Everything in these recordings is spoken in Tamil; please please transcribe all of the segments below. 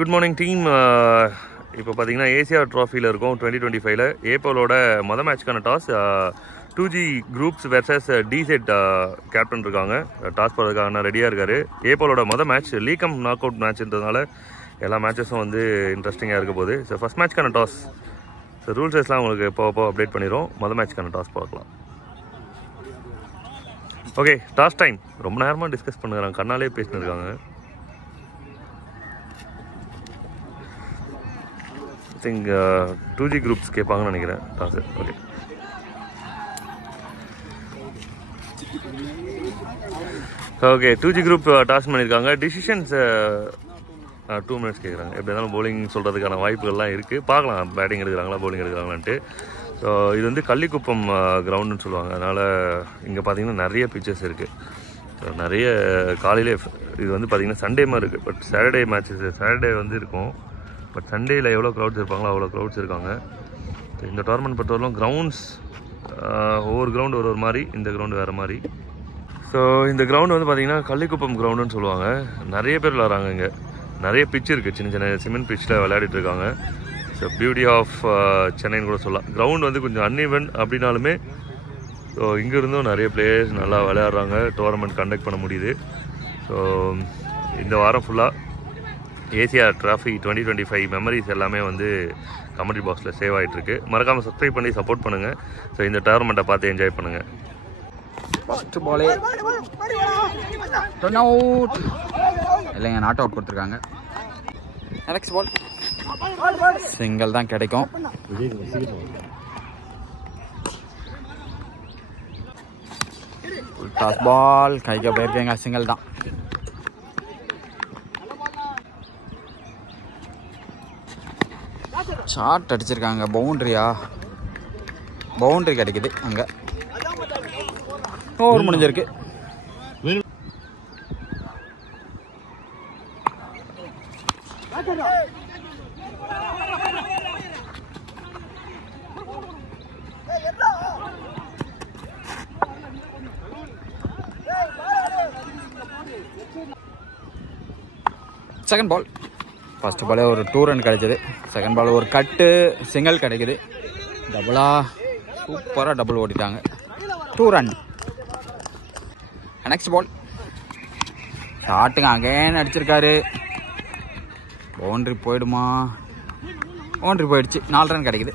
Good morning team. இப்போ பார்த்தீங்கன்னா ஏசியா ட்ராஃபியில் இருக்கும் 2025. ஏபோலோட மொதல் மேட்ச்க்கான டாஸ் 2G குரூப்ஸ் வெர்சஸ் டிசெட் கேப்டன் இருக்காங்க. டாஸ் போகிறதுக்காக ரெடியாக இருக்கார். ஏபோலோட மொதல் மேட்ச் லீகம் நாக் அவுட் மேட்ச்ன்றதுனால எல்லா மேட்சஸும் வந்து இன்ட்ரெஸ்டிங்காக இருக்க போகுது. ஸோ ஃபஸ்ட் மேட்ச்க்கான டாஸ் ரூல்ஸ் எல்லாம் உங்களுக்கு இப்போ அப்டேட் பண்ணிடுவோம். மொதல் மேட்ச்க்கான டாஸ் பார்க்கலாம். Okay, toss time. ரொம்ப நேரமாக டிஸ்கஸ் பண்ணுறாங்க, கண்ணாலே பேசின்னு இருக்காங்க. திங்க் 2G குரூப்ஸ் கேட்பாங்கன்னு நினைக்கிறேன் toss. Okay 2G group toss பண்ணியிருக்காங்க. டிசிஷன்ஸ் 2 மினிட்ஸ் கேட்குறாங்க. எப்படி இருந்தாலும் பவுலிங் சொல்கிறதுக்கான வாய்ப்புகள்லாம் இருக்குது. பார்க்கலாம் பேட்டிங் எடுக்கிறாங்களா பவுலிங் எடுக்கிறாங்களான்ட்டு. ஸோ இது வந்து கள்ளிக்குப்பம் கிரவுண்டுன்னு சொல்லுவாங்க. அதனால் இங்கே பார்த்தீங்கன்னா நிறைய பிச்சர்ஸ் இருக்குது. ஸோ நிறைய காலையிலே இது வந்து பார்த்திங்கன்னா சண்டே மாதிரி இருக்குது. பட் சாட்டர்டே மேட்சஸ் சாட்டர்டே வந்து இருக்கும். பட் சண்டேயில் எவ்வளோ க்ரௌட்ஸ் இருப்பாங்களோ அவ்வளோ க்ரௌட்ஸ் இருக்காங்க. ஸோ இந்த டோர்னமெண்ட் பொறுத்தவரைக்கும் கிரவுண்ட்ஸ் ஒவ்வொரு கிரவுண்டு ஒரு மாதிரி, இந்த கிரவுண்டு வேறு மாதிரி. ஸோ இந்த கிரவுண்டு வந்து பார்த்திங்கன்னா கள்ளிக்குப்பம் கிரவுண்டுன்னு சொல்லுவாங்க. நிறைய பேர் விளாட்றாங்க. இங்கே நிறைய பிச் இருக்குது, சின்ன சின்ன சிமெண்ட் பிச்சில் விளையாடிட்டு இருக்காங்க. ஸோ பியூட்டி ஆஃப் சென்னைன்னு கூட சொல்லலாம். கிரவுண்ட் வந்து கொஞ்சம் அன்இவன் அப்படின்னாலுமே ஸோ இங்கேருந்தும் நிறைய பிளேயர்ஸ் நல்லா விளையாடுறாங்க. டோர்னமெண்ட் கண்டக்ட் பண்ண முடியுது. ஸோ இந்த வாரம் ஃபுல்லாக ஏசியா ட்ராஃபி 2025 மெமரிஸ் எல்லாமே வந்து கமெண்ட்ரி பாக்ஸில் சேவ் ஆகிட்டுருக்கு. மறக்காமல் சப்ஸ்கிரைப் பண்ணி சப்போர்ட் பண்ணுங்கள். ஸோ இந்த டோர்னமெண்ட்டை பார்த்து என்ஜாய் பண்ணுங்கள். ஃபர்ஸ்ட் பாலே ரன் அவுட் இல்லைங்க, நாட் அவுட் கொடுத்துருக்காங்க. நெக்ஸ்ட் பால் சிங்கிள் தான் கிடைக்கும். டாஸ் பால் கைக்கு போயிருக்கேங்க, சிங்கிள் தான். ஷார்ட் அடிச்சிருக்காங்க. பவுண்டரி கிடைக்குது. அங்கே ஓவர் முடிஞ்சிருக்கு. Second ball. ஃபர்ஸ்ட் பாலே ஒரு 2 ரன் கிடைச்சது. செகண்ட் பால் ஒரு கட்டு, சிங்கிள் கிடைக்குது. டபுளா சூப்பராக டபுள் ஓடிட்டாங்க. 2 ரன். நெக்ஸ்ட் பால் ஷாட்டுங்க அகேன் அடிச்சிருக்காரு. பவுண்டரி போயிடுமா? பவுண்டரி போயிடுச்சு. 4 ரன் கிடைக்குது.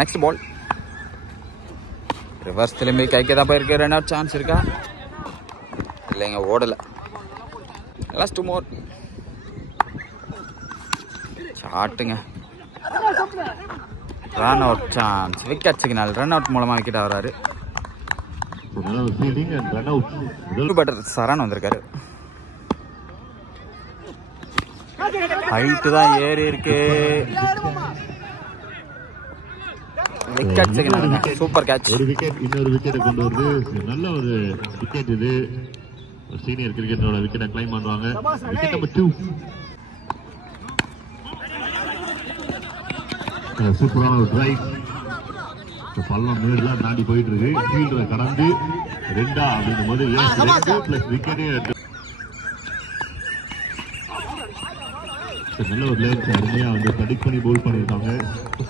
நெக்ஸ்ட் பால் ரிவர்ஸ் திரும்பி கைக்கு தான் போயிருக்கு. ரன் அவுட் சான்ஸ் இருக்கா? இல்லைங்க, ஓடலை. லாஸ்ட் 2 மோர். ஷாட்டுங்க run out chance. Wicket signal. Run out மூலமாக விக்கெட் ஆகிறாரு. பேட்டர் சரண் வந்திருக்காரு. ஹைட்டு தான் ஏறி இருக்கு. Wicket signal. Super catch. ஒரு விக்கெட் இன்னொரு விக்கெட்டை கொண்டு வருது. நல்ல ஒரு விக்கெட் இது. சீனியர் கிரிக்கெட்டரோட விக்கெட்டை கிளைம் பண்ணுவாங்க. Wicket number 2. சூப்பரான ஒரு டிரைவ். பள்ளம் மேலாம் தாண்டி போயிட்டு இருக்கு. ஃபீல்டரை கடந்து 2 அப்படின்னும் போது 2 பிளஸ் விக்கெட்டே. நல்ல ஒரு லேன்ஸ் அருமையா வந்து ப்ரெடிக்ட் பண்ணி பவுல் பண்ணியிருக்காங்க.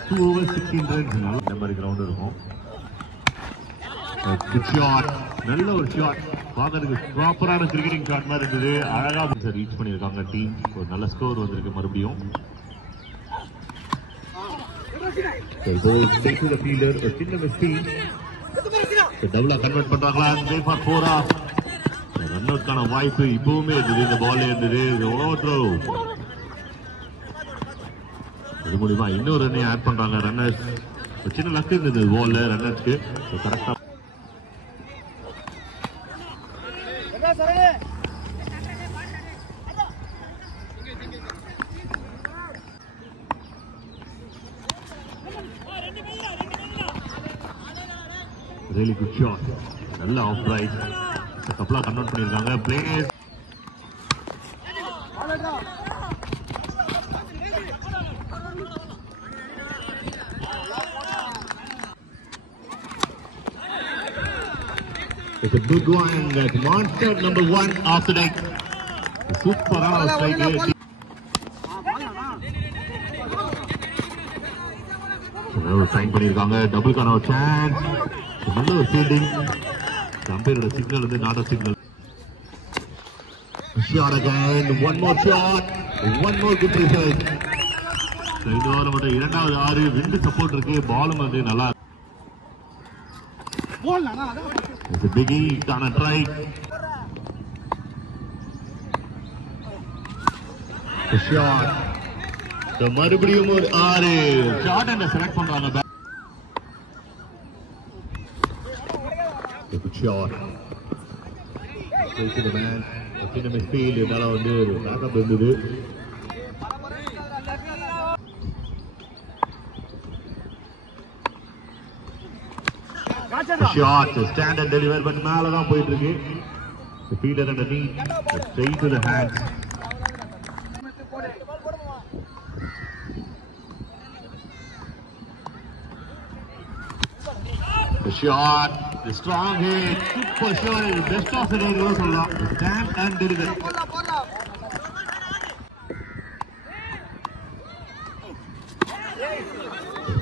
2 over 16 runs. இந்த மாதிரி கிரவுண்ட் இருக்கும். நல்ல ஒரு ஷாட். பார்க்கறதுக்கு ப்ராப்பரான கிரிக்கெட்டிங் ஷாட் மாதிரி இருந்தது. அழகா ரீச் பண்ணியிருக்காங்க டீம். ஒரு நல்ல ஸ்கோர் வந்திருக்கு மறுபடியும். டபுளா கன்வெர்ட் பண்றாங்களா? ரன் அவுட்கான வாய்ப்பு இப்பவுமே இருந்தது. இந்த பால் இருந்தது. அது மூலியமா இன்னொரு ரன்னை ஆட் பண்றாங்க ரன்னர்ஸ். சின்ன லக் இருந்தது பால்ல ரன்னர்ஸ்க்கு. கரெக்டா really good shot. நல்ல ஆஃப் ரைட். கப்லா கன்வெர்ட் பண்ணிருக்காங்க. Players It's a good one. That monster number 1 after that. சூப்பரான ஸ்ட்ரைக். சைன் பண்ணிருக்காங்க. டபுள்கான ஒரு சான்ஸ். நல்ல ஒரு ஃபீல்டிங். அம்பையரோட சிக்னல் வந்து not signal. Shot again. One more shot. One more good result. இந்த ஓவர் மட்டும் இரண்டாவது 6 விண்டு சப்போர்ட் இருக்கு. பாலும் வந்து நல்லா இருக்கு. பிகி கான ட்ரை. ஷாட். மறுபடியும் ஒரு 6 ஷாட் என்ன செலக்ட் பண்றாங்க. Shot to the man. சின்ன மிஸ்ஃபீல்ட் இதனால வந்து பேக்கப் இருந்தது. Shot stand and deliver bat மேல தான் போயிட்டு இருக்கு. ஃபீல்டர் அண்ட் நீ straight to the hands. Shot, the strong hit, super shot, best of the day goes along. Stand and deliver.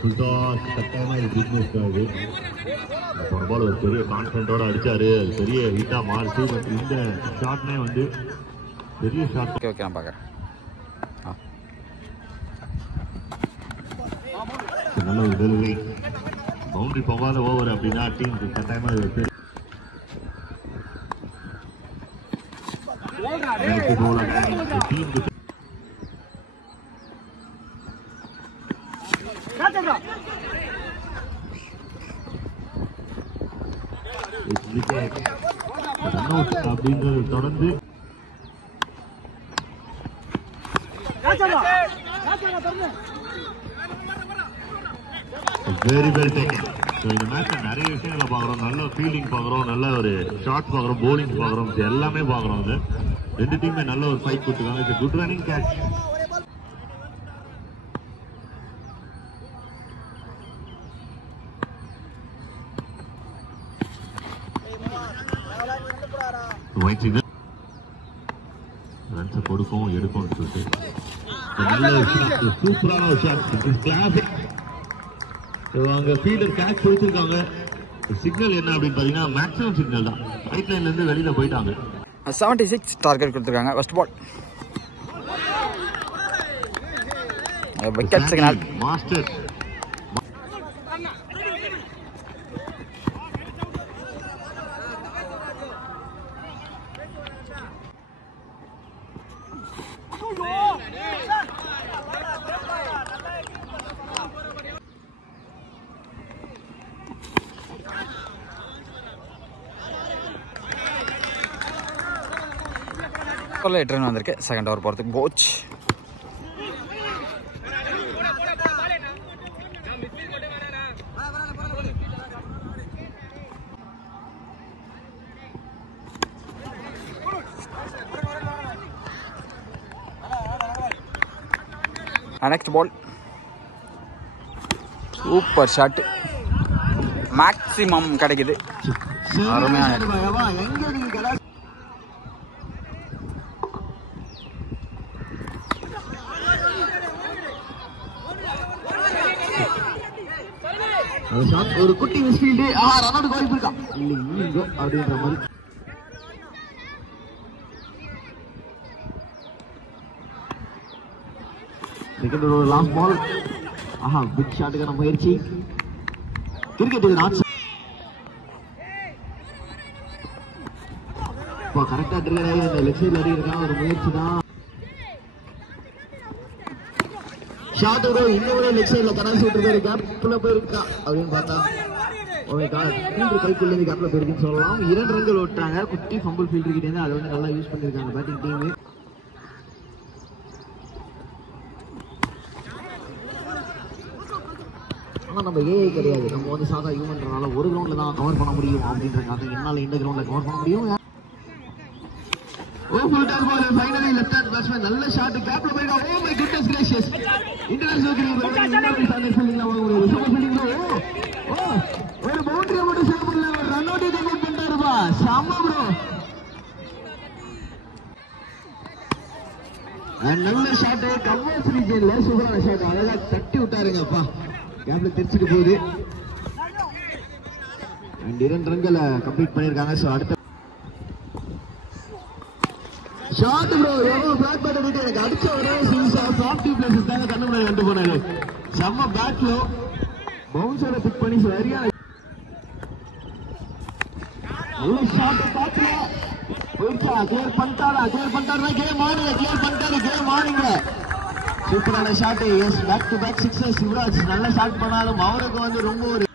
Full toss, கட்டாயமா இது பிசினஸ் தான் இது. ஒரு பால் ஒரு பெரிய கான்ஃபிடென்ட்டோட அடிச்சாரு. அது பெரிய ஹிட்டா மாறிச்சு. பட் இந்த ஷாட்னே வந்து பெரிய ஷாட். ஓகே நான் பார்க்குறேன். நல்ல ஒரு டெலிவரி. பவுண்டரி போகாத ஓவர் அப்படின்னா டீமுக்கு கட்டாயமா இருக்கு. அப்படின்றது தொடர்ந்து வெரி வெல் டேக்கன். இந்த மேட்ச்ல நிறைய விஷயங்களை பாக்குறோம். நல்ல ஃபீல்டிங் பாக்குறோம், நல்ல ஒரு ஷாட் பாக்குறோம், போலிங் பாக்குறோம், எல்லாமே பாக்குறோம். ரெண்டு டீமே நல்ல ஒரு ஃபைட் கொடுத்துருக்காங்க. It's good running catch. ரன்ஸை கொடுக்கும் எடுக்கும் சொல்லிட்டு நல்ல சூப்பரான ஒரு ஷாட். கிளாசிக். அங்க ஃபீல்டர் கேட்ச் கொடுத்துருக்காங்க. சிக்னல் என்ன அப்படின்னு பாத்தீங்கன்னா மேக்ஸிமம் சிக்னல் தான். ரைட் லைன்ல இருந்து வெளியில போயிட்டாங்க. 76 டார்கெட் கொடுத்துருக்காங்க. First ball wicket signal. Master run வந்திருக்கு. செகண்ட் ஓவர் போகிறதுக்கு coach next ball. Super shot. Maximum கிடைக்குது. அருமையான ஒரு குட்டி மிஸ்ஃபீல்டு. ரன் அவுட் வாய்ப்பு இருக்கா இல்லைங்க அப்படின்ற மாதிரி. Second over last ball. Big ஷாட்டுக்கான முயற்சி. கிரிக்கெட் நாட் கரெக்டா ட்ரிகர் ஆகி அந்த லெஃப்ட் சைட்ல அடிக்கிறதுக்கான ஒரு முயற்சி தான். ஷாட் இன்னொரு லெஃப்ட் சைட்ல கனல் சூட்டு கேப்ல போயிருக்கா அப்படின்னு பார்த்தா கைக்குள்ள கேப்ல போயிருக்குன்னு சொல்லலாம். 2 ரன்கள் ஓட்டாங்க. குட்டி ஃபம்பிள் ஃபீல்டர் கிட்டே இருந்து அதை வந்து நல்லா யூஸ் பண்ணிருக்காங்க பேட்டிங் டீம். ஆனா நம்ம ஏஐ கிடையாது. நம்ம வந்து சாதா ஹியூமன்றனால ஒரு கிரவுண்ட்ல தான் கவர் பண்ண முடியும் அப்படின்றக்காக என்னால இந்த கிரவுண்ட்ல கவர் பண்ண முடியும். ஃபைனலி லெஃப்ட் ஹேண்ட் பேட்ஸ்மேன் நல்ல ஷாட் கேப்ல போயிடா. Oh my goodness gracious. International ஃபீல்டிங்ல ஒரு சூப்பர் ஃபீல்டிங்ல ஒரு பவுண்டரி மட்டும் சேவ் பண்ணல. ஒரு ரன் அவுட் கன்வெர்ட் பண்ணிட்டாருப்பா. செம்ம ப்ரோ. நல்ல ஷாட் கவர்ஸ் ரீஜன்ல சூப்பரான ஷாட் அழகா தட்டி விட்டாருங்கப்பா கேப்ல தெரிச்சுட்டு போகுது அண்ட் 2 ரன்களை கம்ப்ளீட் பண்ணிருக்காங்க சோ அடுத்த ஷாட் ப்ரோ எவ்வளவு பிளாக் பேட் விட்டு எனக்கு அடிச்ச ஒரே சீசா சாஃப்ட் பிளேசஸ் தாங்க கண்ணு முன்னாடி வந்து போனாரு செம்ம பேட்ல பவுன்சரை பிக் பண்ணி சரியா நல்ல ஷாட் பாத்து போயிட்டா கிளியர் பண்ணிட்டாரா கேம் ஆடுங்க சூப்பரான shot yes back to back sixer Shivraj நல்ல ஷாட் பண்ணாலும் அவருக்கு வந்து ரொம்ப ஒரு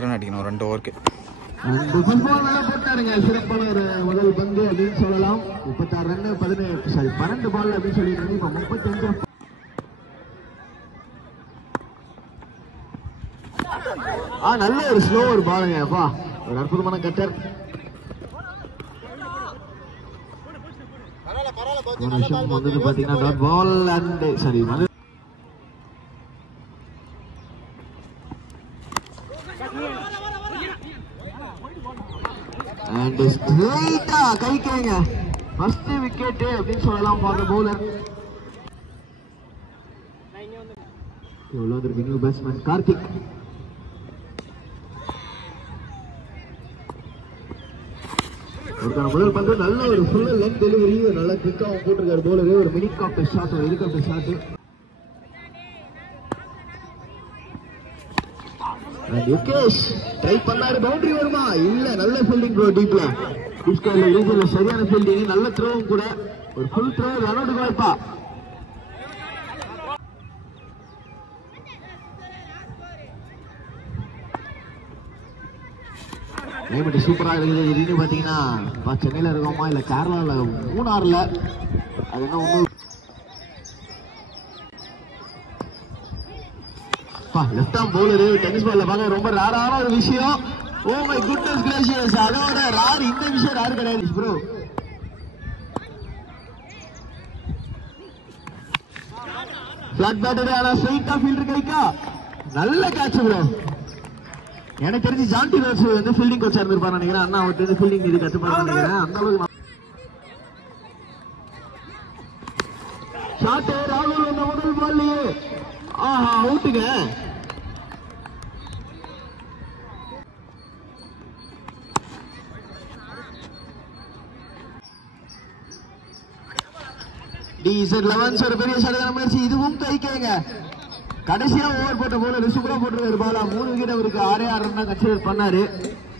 ரன் அடிக்கணும் 2 ஓவருக்கு போட்டாருங்க சிறப்பான ஒரு முதல் பந்து அப்படின்னு சொல்லலாம் 36 ரன் 12 பால் அப்படின்னு சொல்லிட்டு இப்ப 35 நல்ல ஒரு ஸ்லோ ஒரு பாலுங்கப்பா ஒரு அற்புதமான கட்டர் வந்து பாத்தீங்கன்னா பால் அண்ட் சரி அண்ட் ஸ்ட்ரைட்டா கைக்கேங்க ஃபர்ஸ்ட் விக்கெட் அப்படின்னு சொல்லலாம் ஃபார் தி பவுலர் எவ்வளவு வந்திருக்கு நியூ பேட்ஸ்மேன் கார்த்திக் முதல் பந்து நல்ல ஒரு ஃபுல் லெக் டெலிவரி நல்ல குயிக்காவும் போட்டிருக்காரு பவுலர் ஒரு மினி காப்டர் ஷாட் ஒரு ஹெலிகாப்டர் ஷாட் யுகேஷ் ட்ரை பண்ணாரு பவுண்டரி வருமா இல்ல நல்ல ஃபீல்டிங் ப்ரோ டீப்ல டிஸ்கவர்ல ரீஜன்ல சரியான ஃபீல்டிங் நல்ல த்ரோவும் கூட ஒரு ஃபுல் த்ரோ ரன் அவுட் வாய்ப்பா கிளைமேட் சூப்பரா இருக்குது திடீர்னு பாத்தீங்கன்னா சென்னையில இருக்கோமா இல்ல கேரளால மூணாறுல அது என்ன ஒண்ணு லெஃப்ட் ஆர்ம் பவுலர் டென்னிஸ் பால்ல பாக்க ரொம்ப ரேரான ஒரு விஷயம் ஓ மை குட்னஸ் கிரேஷியஸ் அதோட ரேர் இந்த விஷயம் ரேர் கிடையாது ப்ரோ பிளாட் பேட்டர் ஆனா ஸ்ட்ரைட்டா ஃபீல்டர் கைக்கா நல்ல கேட்ச் ப்ரோ எனக்கு தெரிஞ்சு ஜான்டி ரோஸ் வந்து ஃபீல்டிங் கோச்சா இருந்திருப்பாரு நினைக்கிறேன் அண்ணா அவர்கிட்ட ஃபீல்டிங் இது கத்துப்பாரு நினைக்கிறேன் அந்த அளவுக்கு ஷாட் ராகுல் அந்த முதல் பால்லையே ஆஹா அவுட்டுங்க DZ11 ஒரு பெரிய சடங்கான முயற்சி இதுவும் கைக்கேங்க கடைசியா ஓவர் போட்ட போல சூப்பரா போட்டிருக்காரு பாலா 3 விக்கெட் அவருக்கு 6 ரன் கன்சிடர் பண்ணாரு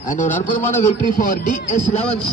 அண்ட் ஒரு அற்புதமான வெற்றி ஃபார் DS11